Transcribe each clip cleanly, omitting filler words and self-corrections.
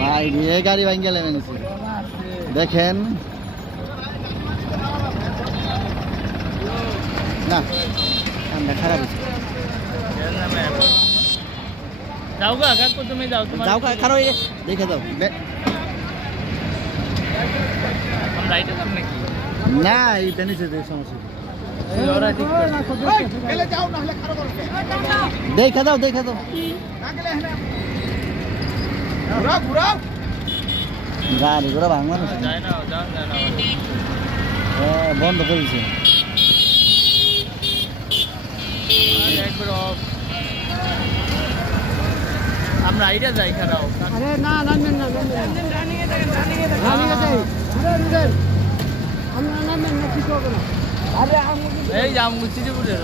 ভাই এই গাড়ি ভাঙ্গে লেমেছে দেখেন না ঠান্ডা খারাপ হচ্ছে যাও গা কাকু তুমি যাও যাও খারাপ দেখে দাও আমরা রাইটে যাব নাকি না এই বেনিছে যে সমস্যা দেখে দাও গাড়ি ঘোড়া ভাঙবা না বন্ধ করেছে আমরা আইডিয়া যাই খারাপ আরে না নামেন না আমরা নামেন না কিছু হবে না আরে এই যে আমগো চিড়িপুরে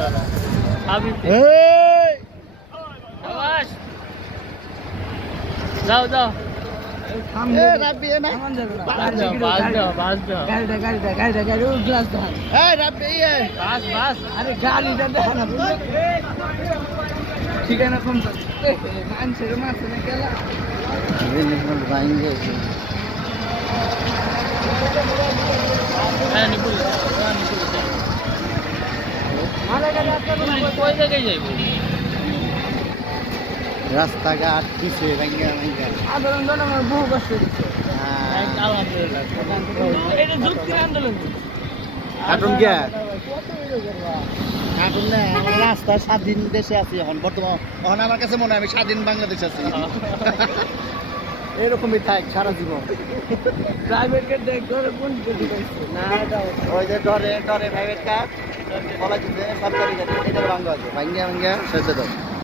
আমি যাও যাও এ রাব্বি না গাড়ি গ্লাস দাও এই রাব্বি বাস আরে গাড়িটা দেখো না ঠিকানা কম মানুষের মারছে না গেলা ভাঙ্গে হ্যাঁ নিপুল কই জায়গায় যাইব রাস্তাঘাট কিছু ভাঙ্গে আন্দোলন আমার বহু কষ্ট দিচ্ছে এটা যুক্তি আন্দোলন কার্টুন কে কার্টুন না আমরা রাস্তা স্বাধীন দেশে আছি এখন বর্তমান এখন আমার কাছে মনে হয় আমি স্বাধীন বাংলাদেশে আছি এরকমই থাক সারা জীবন প্রাইভেটকে দেখ ধরে কোন গতি করছে না ওই যে ডরে প্রাইভেট কার বলা দিচ্ছে সরকারি গাড়ি এটার ভাঙ্গা আছে ভাঙ্গা সেদ্ধ দাও